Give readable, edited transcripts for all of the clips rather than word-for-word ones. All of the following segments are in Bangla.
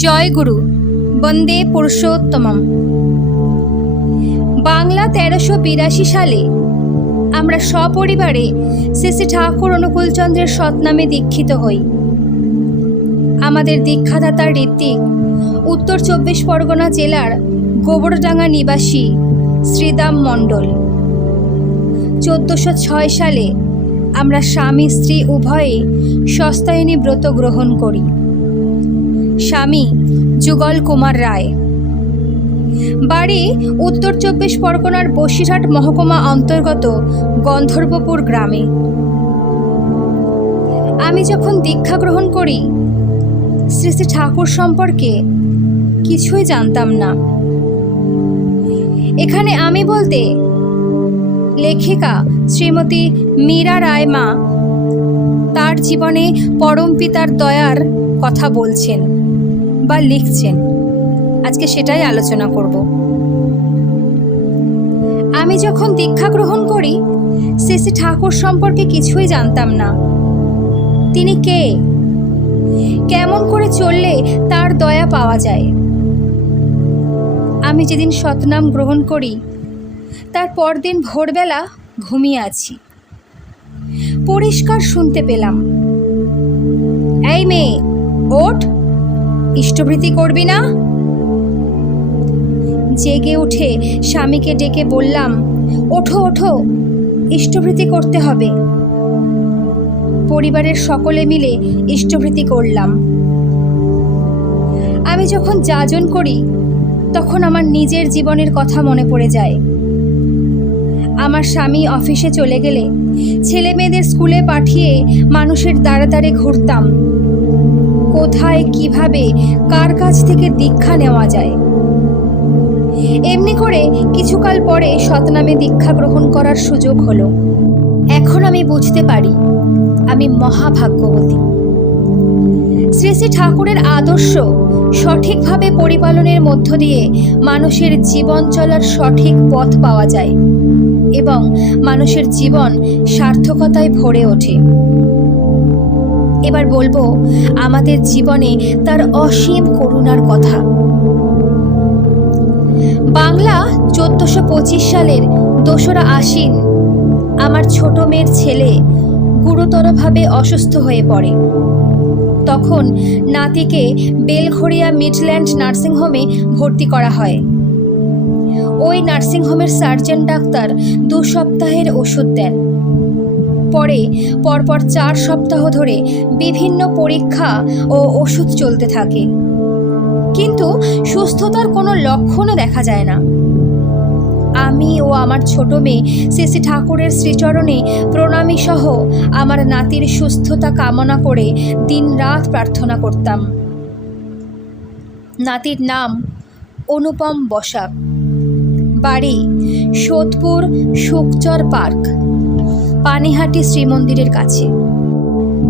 জয় গুরু, বন্দে পুরুষোত্তমম। বাংলা 1382 সালে আমরা সপরিবারে শ্রী শ্রী ঠাকুর অনুকূলচন্দ্রের সৎনামে দীক্ষিত হই। আমাদের দীক্ষাদাতার ঋত্বিক উত্তর 24 পরগনা জেলার গোবরডাঙ্গা নিবাসী শ্রীদাম মণ্ডল। 1406 সালে আমরা স্বামী স্ত্রী উভয়ে সস্তায়নী ব্রত গ্রহণ করি। স্বামী যুগল কুমার রায়, বাড়ি উত্তর 24 পরগনার বসিরহাট মহকুমা অন্তর্গত গন্ধর্বপুর গ্রামে। আমি যখন দীক্ষা গ্রহণ করি, শ্রী শ্রী ঠাকুর সম্পর্কে কিছুই জানতাম না। এখানে আমি বলতে লেখিকা শ্রীমতী মীরা রায় মা তার জীবনে পরম পিতার দয়ার কথা বলছেন বা লিখছেন। আজকে সেটাই আলোচনা করব। আমি যখন দীক্ষা গ্রহণ করি, শ্রী শ্রী ঠাকুর সম্পর্কে কিছুই জানতাম না। তিনি কে, কেমন করে চললে তার দয়া পাওয়া যায়। আমি যেদিন সৎনাম গ্রহণ করি, তার পরদিন ভোরবেলা ঘুমিয়ে আছি। পরিষ্কার শুনতে পেলাম, এই মেয়ে ওঠ, ইষ্টভৃতি করবি না? জেগে উঠে স্বামীকে ডেকে বললাম, ওঠো ওঠো, ইষ্টভৃতি করতে হবে। পরিবারের সকলে মিলে ইষ্টভৃতি করলাম। আমি যখন যাজন করি, তখন আমার নিজের জীবনের কথা মনে পড়ে যায়। আমার স্বামী অফিসে চলে গেলে ছেলে মেয়েদের স্কুলে পাঠিয়ে মানুষের দ্বারে দ্বারে ঘুরতাম। কোথায় কিভাবে কার কাছ থেকে দীক্ষা নেওয়া যায়। এমনি করে কিছুকাল পরে সৎনামে দীক্ষা গ্রহণ করার সুযোগ হলো। এখন আমি বুঝতে পারি আমি মহাভাগ্যবতী। শ্রী শ্রী ঠাকুরের আদর্শ সঠিকভাবে পরিপালনের মধ্য দিয়ে মানুষের জীবন চলার সঠিক পথ পাওয়া যায় এবং মানুষের জীবন সার্থকতায় ভরে ওঠে। এবার বলবো আমাদের জীবনে তার অসীম করুণার কথা। বাংলা 1425 সালের 2রা আশ্বিন আমার ছোট মেয়ের ছেলে গুরুতরভাবে অসুস্থ হয়ে পড়ে। তখন নাতিকে বেলঘড়িয়া মিডল্যান্ড নার্সিংহোমে ভর্তি করা হয়। ওই নার্সিংহোমের সার্জন ডাক্তার 2 সপ্তাহের ওষুধ দেন। পরে পরপর 4 সপ্তাহ ধরে বিভিন্ন পরীক্ষা ও ওষুধ চলতে থাকে, কিন্তু সুস্থতার কোনো লক্ষণও দেখা যায় না। আমি ও আমার ছোট মেয়ে শ্রী শ্রী ঠাকুরের শ্রীচরণে প্রণামী সহ আমার নাতির সুস্থতা কামনা করে দিনরাত প্রার্থনা করতাম। নাতির নাম অনুপম বসাক, বাড়ি সোদপুর শুকচর পার্ক, পানিহাটি শ্রীমন্দিরের কাছে।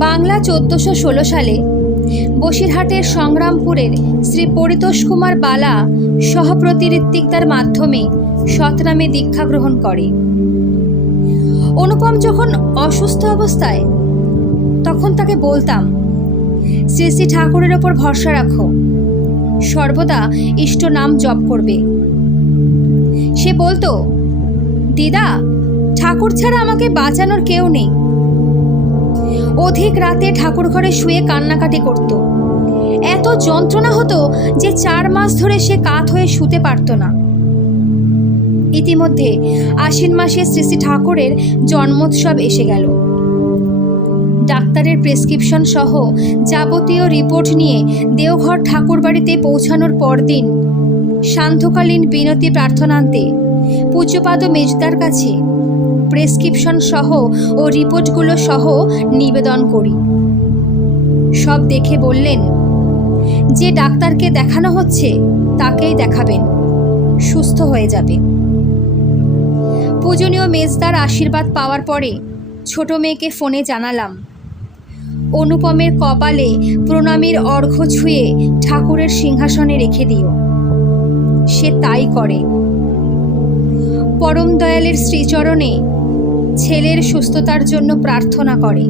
বাংলা 1416 সালে বসিরহাটের সংগ্রামপুরের শ্রী পরিতোষ কুমার বালা সহপ্রতিঋত্বিকদার মাধ্যমে সৎনামে দীক্ষা গ্রহণ করে। অনুপম যখন অসুস্থ অবস্থায়, তখন তাকে বলতাম, শ্রী শ্রী ঠাকুরের ওপর ভরসা রাখো, সর্বদা ইষ্ট নাম জপ করবে। সে বলতো, দিদা, ঠাকুর ছাড়া আমাকে বাঁচানোর কেউ নেই। অধিক রাতে ঠাকুর ঘরে শুয়ে কান্নাকাটি করত। এত যন্ত্রণা হতো যে 4 মাস ধরে সে কাত হয়ে শুতে পারত না। ইতিমধ্যে আশ্বিন মাসে শ্রী শ্রী ঠাকুরের জন্মোৎসব এসে গেল। ডাক্তারের প্রেসক্রিপশন সহ যাবতীয় রিপোর্ট নিয়ে দেওঘর ঠাকুর বাড়িতে পৌঁছানোর পরদিন সান্ধ্যকালীন বিনতি প্রার্থনান্তে পূজ্যপাদ মেজদার কাছে প্রেসক্রিপশন সহ ও রিপোর্টগুলো সহ নিবেদন করি। সব দেখে বললেন, যে ডাক্তারকে দেখানো হচ্ছে তাকেই দেখাবেন, সুস্থ হয়ে যাবে। পূজনীয় মেজদার আশীর্বাদ পাওয়ার পরে ছোট মেয়েকে ফোনে জানালাম, অনুপমের কপালে প্রণামীর অর্ঘ্য ছুঁয়ে ঠাকুরের সিংহাসনে রেখে দিও। সে তাই করে। পরম দয়ালের শ্রীচরণে ছেলের সুস্থতার জন্য প্রার্থনা করে।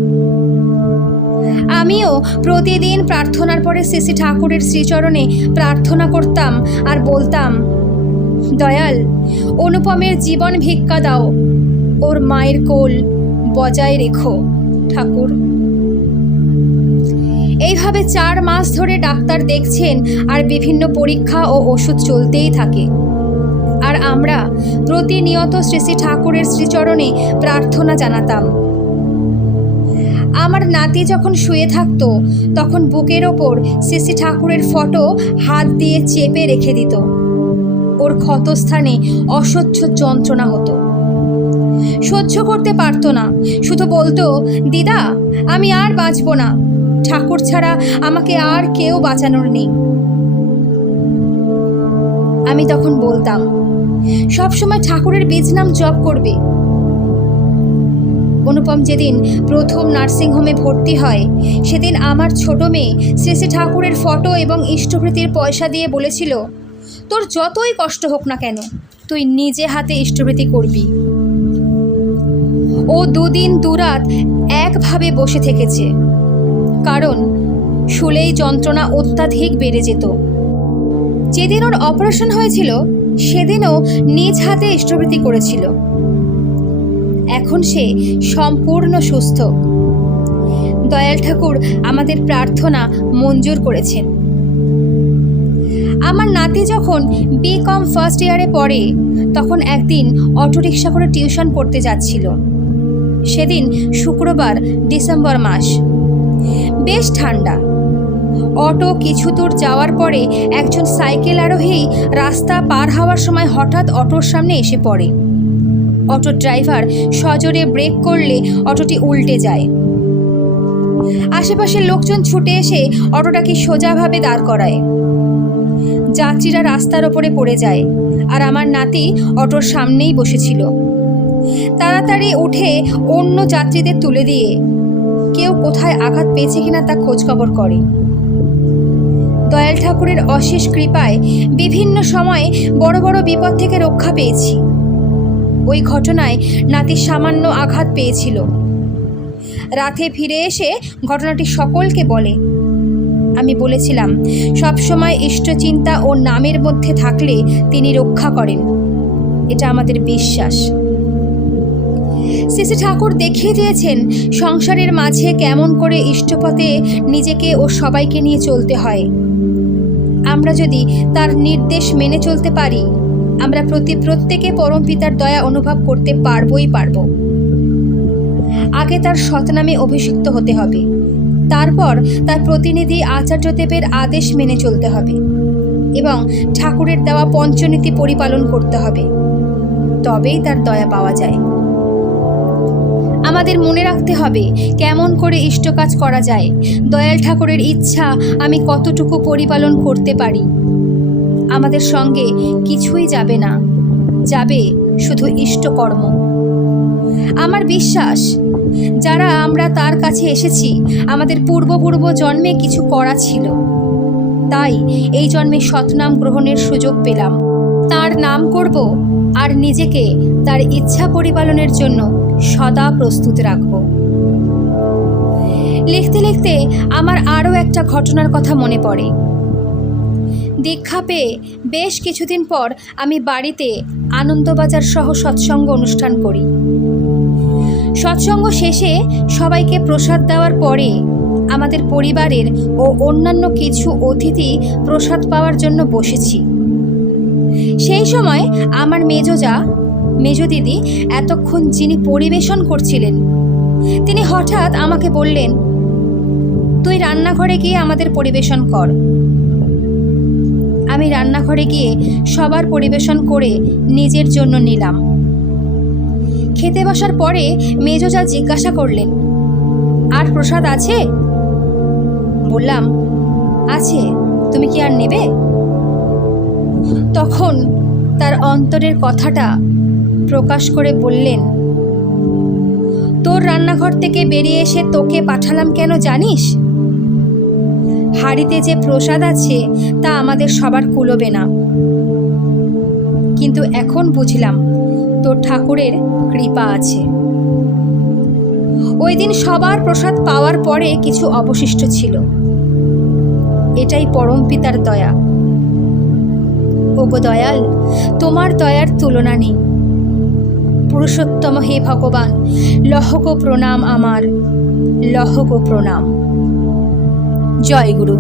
আমিও প্রতিদিন প্রার্থনার পরে শ্রী ঠাকুরের শ্রীচরণে প্রার্থনা করতাম আর বলতাম, দয়াল, অনুপমের জীবন ভিক্ষা দাও, ওর মায়ের কোল বজায় রেখো ঠাকুর। এইভাবে 4 মাস ধরে ডাক্তার দেখছেন আর বিভিন্ন পরীক্ষা ও ওষুধ চলতেই থাকে। আর আমরা প্রতিনিয়ত শ্রী ঠাকুরের শ্রীচরণে প্রার্থনা জানাতাম। আমার নাতি যখন শুয়ে থাকতো তখন বুকের ওপর শ্রী ঠাকুরের ফটো হাত দিয়ে চেপে রেখে দিত। ওর ক্ষতস্থানে অসহ্য যন্ত্রণা হতো, সহ্য করতে পারতো না। শুধু বলতো, দিদা, আমি আর বাঁচব না, ঠাকুর ছাড়া আমাকে আর কেউ বাঁচানোর নেই। আমি তখন বলতাম, সবসময় ঠাকুরের বীজ নাম জপ করবে। অনুপম যেদিন প্রথম নার্সিংহোমে ভর্তি হয় সেদিন আমার ছোট মেয়ে শ্রী ঠাকুরের ফটো এবং ইষ্টভৃতির পয়সা দিয়ে বলেছিল, তোর যতই কষ্ট হোক না কেন, তুই নিজে হাতে ইষ্টভৃতি করবি। ও 2 দিন 2 রাত একভাবে বসে থেকেছে, কারণ শুলেই যন্ত্রণা অত্যাধিক বেড়ে যেত। যেদিন ওর অপারেশন হয়েছিল সেদিনও নিজ হাতে ইষ্টভৃতি করেছিল। এখন সে সম্পূর্ণ সুস্থ। দয়াল ঠাকুর আমাদের প্রার্থনা মঞ্জুর করেছেন। আমার নাতি যখন বিকম ফার্স্ট ইয়ারে পড়ে তখন একদিন অটোরিকশা করে টিউশন পড়তে যাচ্ছিল। সেদিন শুক্রবার, ডিসেম্বর মাস, বেশ ঠান্ডা। অটো কিছু দূর যাওয়ার পরে একজন সাইকেল আরোহী রাস্তা পার হওয়ার সময় হঠাৎ অটোর সামনে এসে পড়ে। অটোর ড্রাইভার সজোরে ব্রেক করলে অটোটি উল্টে যায়। আশেপাশের লোকজন ছুটে এসে অটোটাকে সোজাভাবে দাঁড় করায়। যাত্রীরা রাস্তার ওপরে পড়ে যায় আর আমার নাতি অটোর সামনেই বসেছিল। তাড়াতাড়ি উঠে অন্য যাত্রীদের তুলে দিয়ে কেউ কোথায় আঘাত পেয়েছে কিনা তা খোঁজখবর করে। দয়াল ঠাকুরের অশেষ কৃপায় বিভিন্ন সময়ে বড় বড় বিপদ থেকে রক্ষা পেয়েছি। ওই ঘটনায় নাতি সামান্য আঘাত পেয়েছিল। রাতে ফিরে এসে ঘটনাটি সকলকে বলে। আমি বলেছিলাম, সবসময় ইষ্টচিন্তা ও নামের মধ্যে থাকলে তিনি রক্ষা করেন, এটা আমাদের বিশ্বাস। শ্রী ঠাকুর দেখিয়ে দিয়েছেন সংসারের মাঝে কেমন করে ইষ্টপথে নিজেকে ও সবাইকে নিয়ে চলতে হয়। আমরা যদি তার নির্দেশ মেনে চলতে পারি, আমরা প্রত্যেকে পরমপিতার দয়া অনুভব করতে পারবই পারব। আগে তার সৎনামে অভিষিক্ত হতে হবে, তারপর তার প্রতিনিধি আচার্যদেবের আদেশ মেনে চলতে হবে এবং ঠাকুরের দেওয়া পঞ্চনীতি পরিপালন করতে হবে, তবেই তার দয়া পাওয়া যায়। আমাদের মনে রাখতে হবে কেমন করে ইষ্টকাজ করা যায়, দয়াল ঠাকুরের ইচ্ছা আমি কতটুকু পরিপালন করতে পারি। আমাদের সঙ্গে কিছুই যাবে না, যাবে শুধু ইষ্টকর্ম। আমার বিশ্বাস, যারা আমরা তার কাছে এসেছি আমাদের পূর্ব জন্মে কিছু করা ছিল, তাই এই জন্মে সৎনাম গ্রহণের সুযোগ পেলাম। তার নাম করব আর নিজেকে তার ইচ্ছা পরিপালনের জন্য সদা প্রস্তুত রাখব। লিখতে লিখতে আমার আরও একটা ঘটনার কথা মনে পড়ে। দীক্ষা পেয়ে বেশ কিছুদিন পর আমি বাড়িতে আনন্দবাজার সহ সৎসঙ্গ অনুষ্ঠান করি। সৎসঙ্গ শেষে সবাইকে প্রসাদ দেওয়ার পরে আমাদের পরিবারের ও অন্যান্য কিছু অতিথি প্রসাদ পাওয়ার জন্য বসেছি। সেই সময় আমার মেজ দিদি এতক্ষণ যিনি পরিবেশন করছিলেন, তিনি হঠাৎ আমাকে বললেন, তুই রান্নাঘরে গিয়ে আমাদের পরিবেশন কর। আমি রান্নাঘরে গিয়ে সবার পরিবেশন করে নিজের জন্য নিলাম। খেতে বসার পরে মেজোজা জিজ্ঞাসা করলেন, আর প্রসাদ আছে? বললাম, আছে, তুমি কি আর নেবে? তখন তার অন্তরের কথাটা প্রকাশ করে বললেন, তোর রান্নাঘর থেকে বেরিয়ে এসে তোকে পাঠালাম কেন জানিস? হাড়িতে যে প্রসাদ আছে তা আমাদের সবার কুলোবে না, কিন্তু এখন বুঝলাম তোর ঠাকুরের কৃপা আছে। ওই দিন সবার প্রসাদ পাওয়ার পরে কিছু অবশিষ্ট ছিল। এটাই পরম পিতার দয়া। ওগো দয়াল, তোমার দয়ার তুলনা নেই। পুরুষোত্তম হে ভগবান, লহগো প্রণাম আমার, লহগো প্রণাম। জয় গুরু।